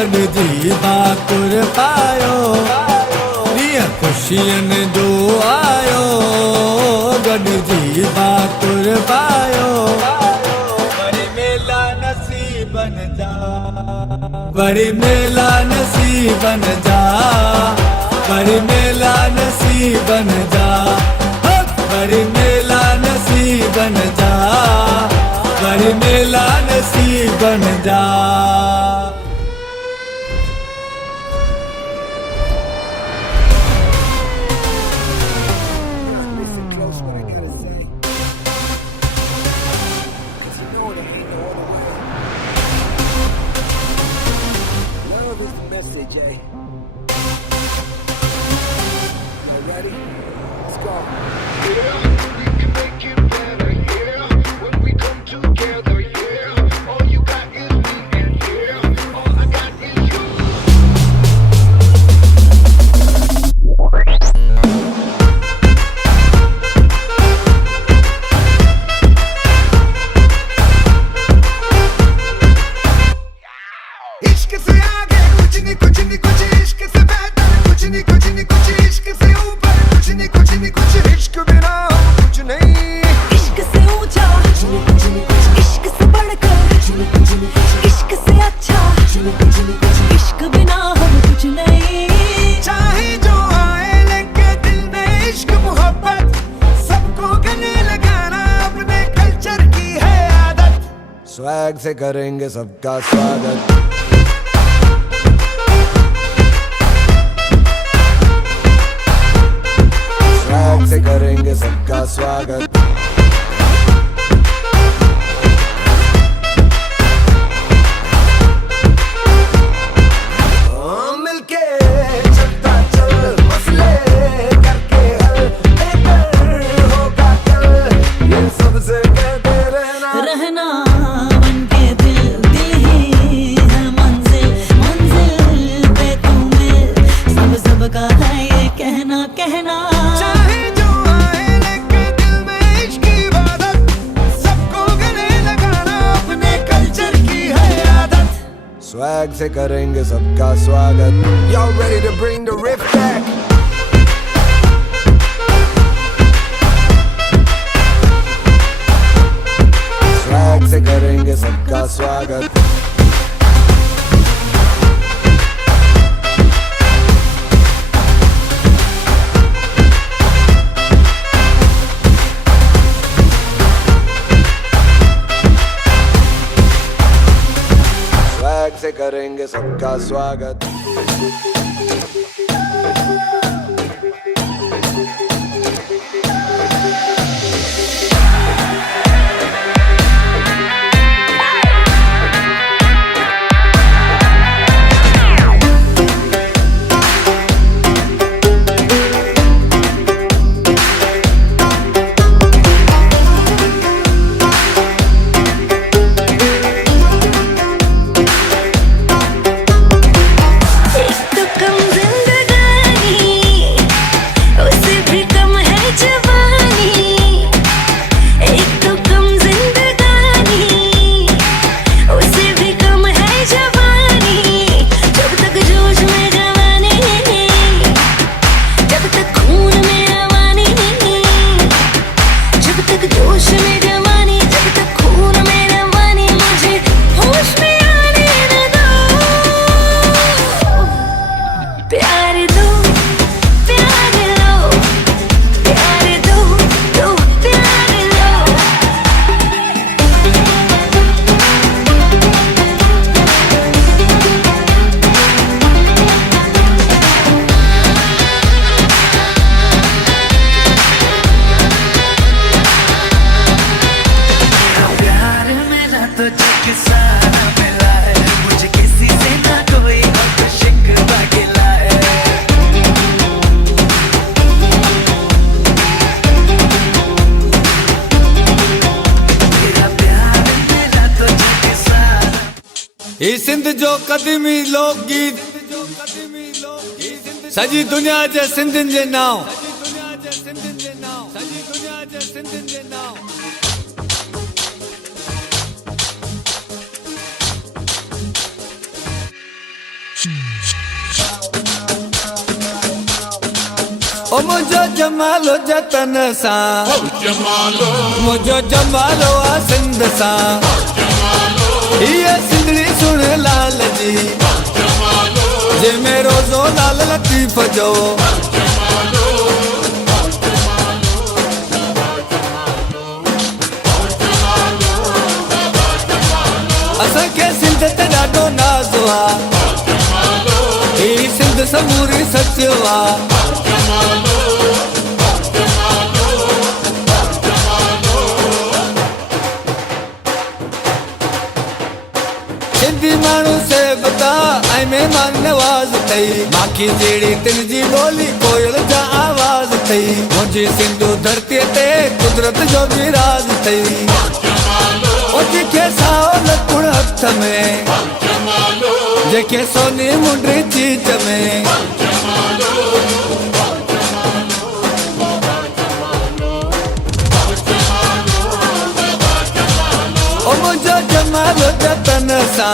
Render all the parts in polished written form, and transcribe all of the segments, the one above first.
गॾ जी भाकुर पायो ॾींहं ख़ुशियुनि जो आयो गॾ जी भाकुर पायो वरी मेला नसीबनि जा वरी मेला नसीबनि जा वरी मेला नसीबनि जा वरी मेला नसीबनि जा वरी मेला नसीबनि जा स्वैग से करेंगे सबका स्वागत स्वैग से करेंगे सबका स्वागत मिलके चलता चल मसले करके हल बेहतर होगा कल ये सबसे कहते रहना स्वैग से करेंगे सबका स्वागत Y'all ready to bring the riff back? Swag से करेंगे सबका स्वागत से करेंगे सबका स्वागत ही सिंध जो क़दीमी लोकगीत सॼी दुनिया जे सिंधियुनि जे नाव ओ मुझो जमालो जतन सा, मुझो जमालो आ सिंध सा, ये सिंधड़ी सुन लाल जी, जे मेरो जो लाल लतीफ जो। असां के सिंध ते ॾाढो नाज़ आ, ही सिंध समूरी सच आ। सिंधी माण्हू से बता ऐं महिमान नवाज़ तई, माखी जहिड़ी तिन जी ॿोली कोयल जा आवाज़ तई। मुंहिंजी सिंधू धरतीअ ते कुदरत जो बि राज़ तई, ओ जेके साओ लकुण हथ में, जेके सोनी मुंडी चीच में। ओ मुझो जमालो जतन सा,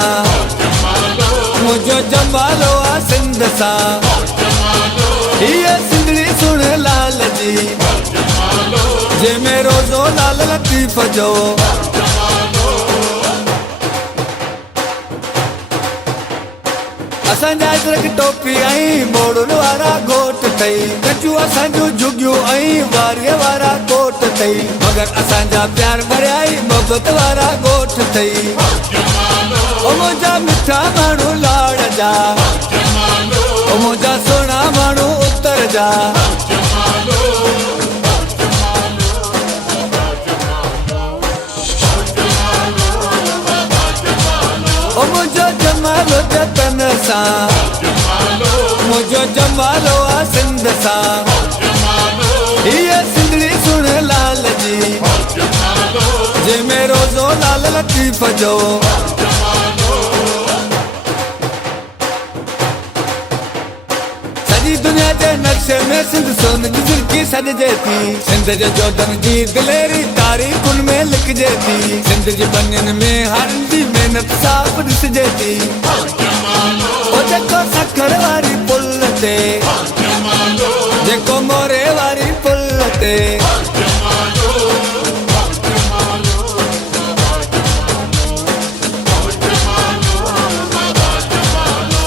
मुझो जमालो आ सिंध सा, ये सिंधड़ी सुन लाल जी, जे मेरो जो लाल लतीफ जो। असांजा अजरक टोपी ऐं मोड़ुनि वारा घोट तई, कचूं असांजूं झुगियूं ऐं वारीअ वारा कोट तई, मगर असांजा प्यार भरिया ई मोहबत वारा ॻोठ तई। ओ मुंहिंजा मिठा माण्हू लाड़ जा, ओ मुंहिंजा सुहिणा माण्हू उत्तर जा। ओ मुंहिंजो जमालो जतन सा, मुंहिंजो जमालो आ सिंध सा, ये सिंधड़ी सुन लाल जी, जे मेरो जो लाल लतीफ जो। सॼी दुनिया जे नक्शे में सिंध सोन जी झिरकी सॾिजे थी, सिंध जे जोधन जी दिलेरी तारीख़ुनि में लिखिजे थी, सिंध जी बनियुनि में हारनि जी महिनत साफ़ ॾिसिजे थी। ओ जेको सखर वारी पुल ते, जेको मोरे वारी पुल ते,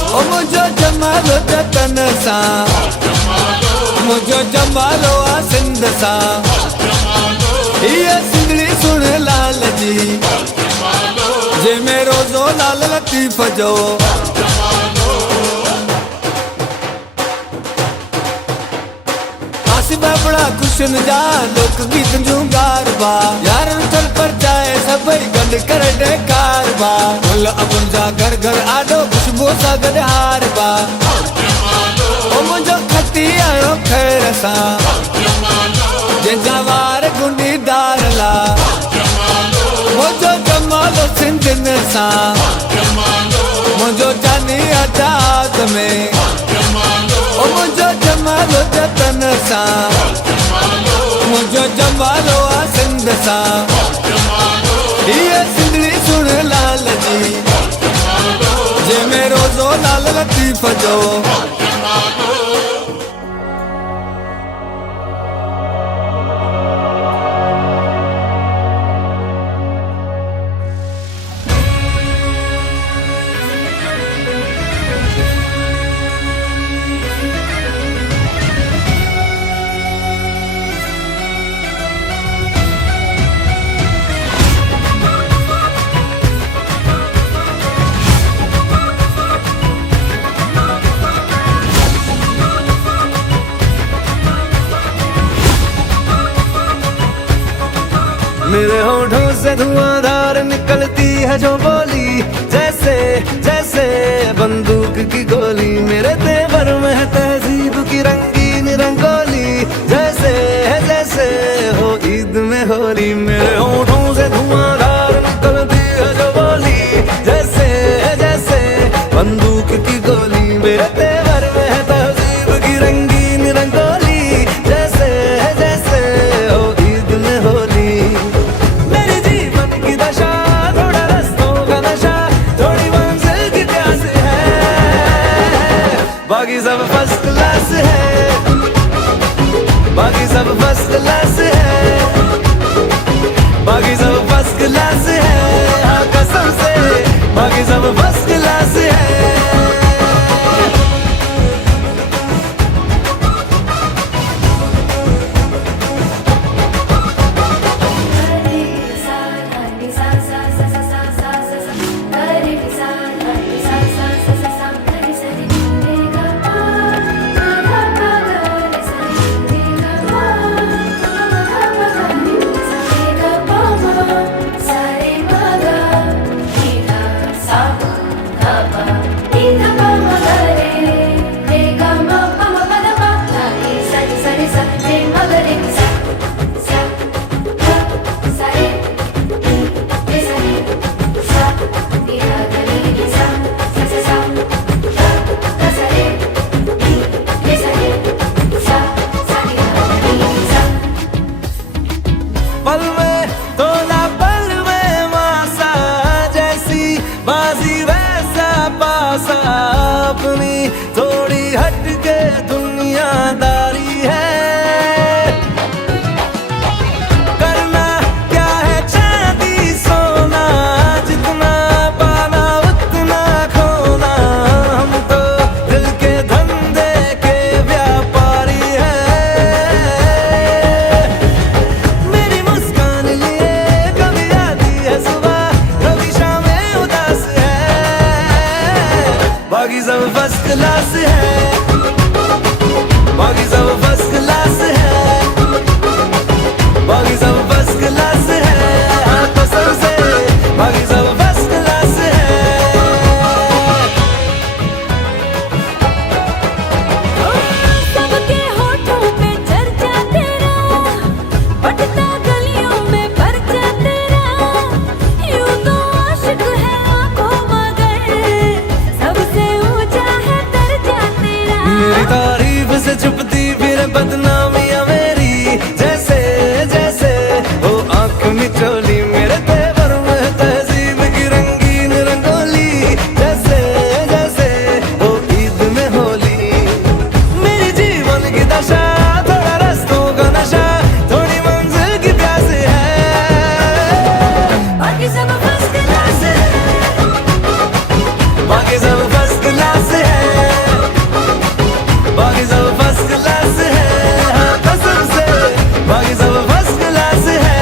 ओ मुझो जमालो जतन सा, मुझो जमालो आ सिंध सा, ये सिंधड़ी सुन लाल जी, जे मेरो जो लाल लतीफ जो। आसिबा बड़ा खुशन जा लोक गीत जूं गारबा, यारनि चल पर जाए सभई गॾु करे ॾेकार बा, फुल अबुनि जा घर घर आॾो खुशबू सां गॾु हार बा। ओ मुंहिंजो खती आयो ख़ैर सां, जंहिंजा वार गुंडीदार ला, मुंहिंजो जमालो सिंधियुनि सां, मुंहिंजो जानी आज़ाद में। ओ मुंहिंजो जमालो जतन सा, मुंहिंजो जमालो आ सिंध सा, ये सिंधड़ी सुन लाल जी, जे मेरो जो लाल लतीफ जो। मेरे होठों से धुआंधार निकलती है जो बोली, जैसे जैसे बंदूक की गोली, मेरे तेवर में है तहजीब की रंगीन रंगोली, जैसे जैसे हो ईद में होली। मेरे होठों से धुआंधार निकलती है जो बोली, जैसे जैसे बंदूक की गोली, मेरे तेवर में है तहजीब की रंगीन रंगोली, जैसे जैसे हो ईद में होली। थोड़ा रस्तों का नशा, थोड़ी मंजिल की प्यास है, बाकी सब फर्स्ट क्लास है, बाकी सब फर्स्ट क्लास है, बाकी सब फर्स्ट क्लास है, हाँ कसम से बाकी सब फर्स्ट क्लास है। पल में तोला पल में मासा, जैसी बाजी वैसा पासा, अपनी थोड़ी हटके दुनियादारी है। करना क्या है चांदी सोना, जितना पाना उतना खोना, हम तो दिल के धंधे के व्यापारी है। मेरी मुस्कान लिए कभी आती है सुबह, कभी शामें उदास है, बाकी सब फर्स्ट क्लास है, बाकी सब फर्स्ट क्लास है, बाकी सब फर्स्ट क्लास है, हाँ कसम से बाकी सब फर्स्ट क्लास है। सबके होठों पे चर्चा तेरा, बटता गलियों में परचा तेरा, यूं तो आशिक है आंखों मगर, सबसे ऊंचा है दर्जा तेरा। मेरी तारीफ से छुपती फिर बदनामियां मेरी, जैसे जैसे वो आंख मिचोली, मेरे तेवर में तहजीब की रंगीन रंगोली, जैसे जैसे वो ईद में होली। मेरी जीवन की दशा थोड़ा रस्तों का नशा, थोड़ी मंजिल की प्यास है, बाकी सब फर्स्ट क्लास है, बाकी सब फर्स्ट क्लास है, बाकी सब फर्स्ट क्लास है, हाँ कसम से बाकी सब फर्स्ट क्लास है।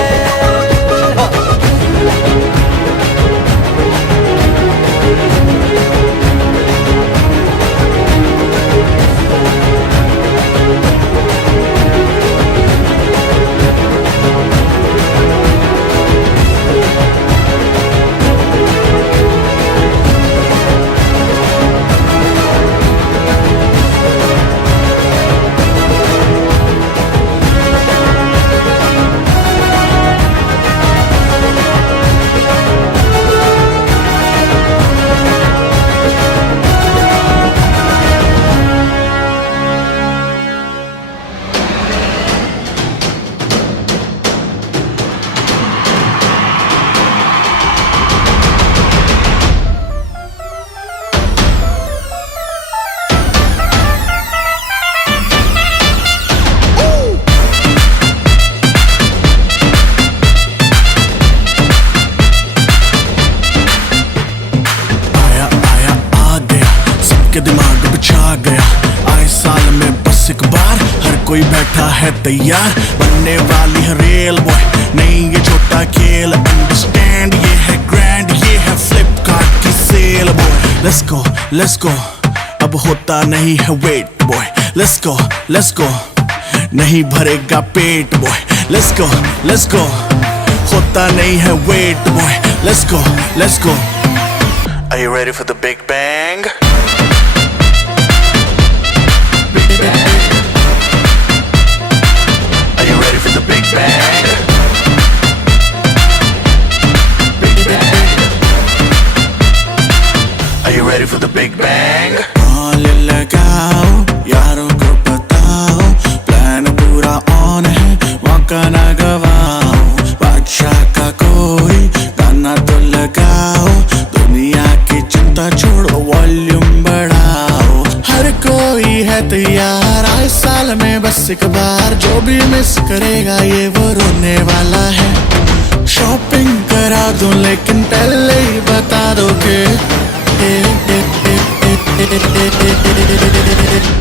दिमाग पे छा गया, आए साल में बस एक बार, हर कोई बैठा है तैयार, बनने वाली है रियल बॉय, नहीं ये छोटा खेल, अंडरस्टैंड ये है ग्रैंड, ये है फ्लिपकार्ट की सेल बॉय। लेट्स गो अब होता नहीं है वेट बॉय, लेट्स गो नहीं भरेगा पेट बॉय, लेट्स गो होता नहीं है wait boy, let's go. Are you ready for the big bang? Are you ready for the big bang? Are you ready for the big bang? All लगाओ यारों को बताओ, plan पूरा ऑन है, मौका ना गवाओ, बादशाह का कोई गाना तो लगाओ, दुनिया की चिंता छोड़ो, वॉल्यूम बढ़ाओ, हर कोई कोई है तैयार आए साल में बस एक बार, जो भी मिस करेगा ये वो रोने वाला है। शॉपिंग करा दूं लेकिन पहले ही बता दो के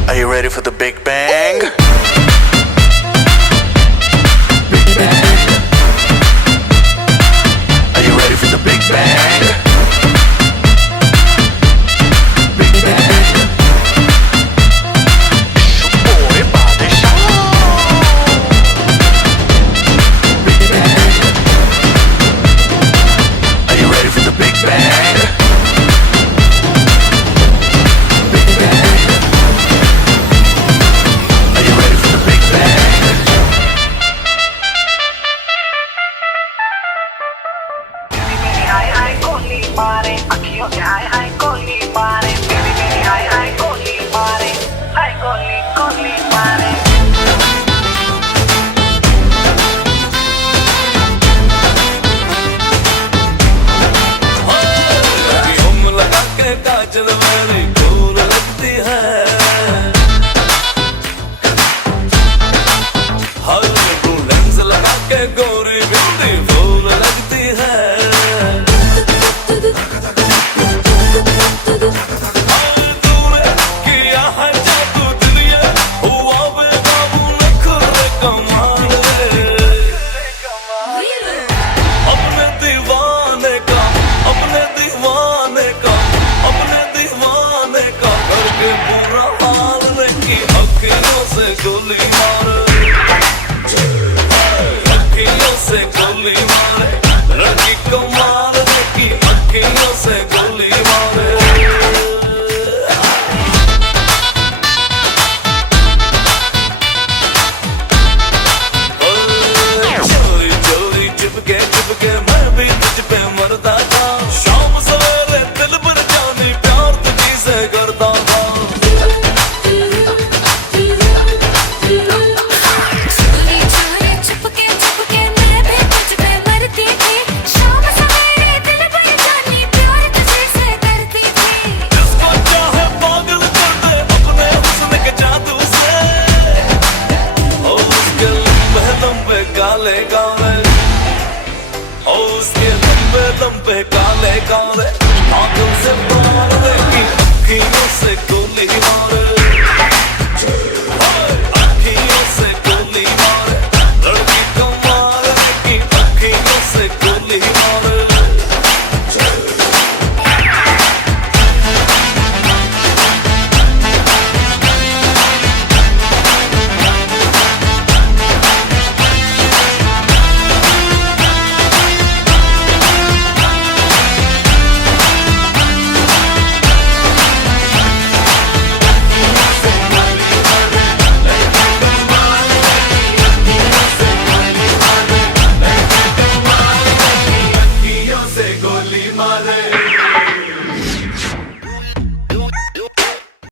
Are you ready for the Big Bang?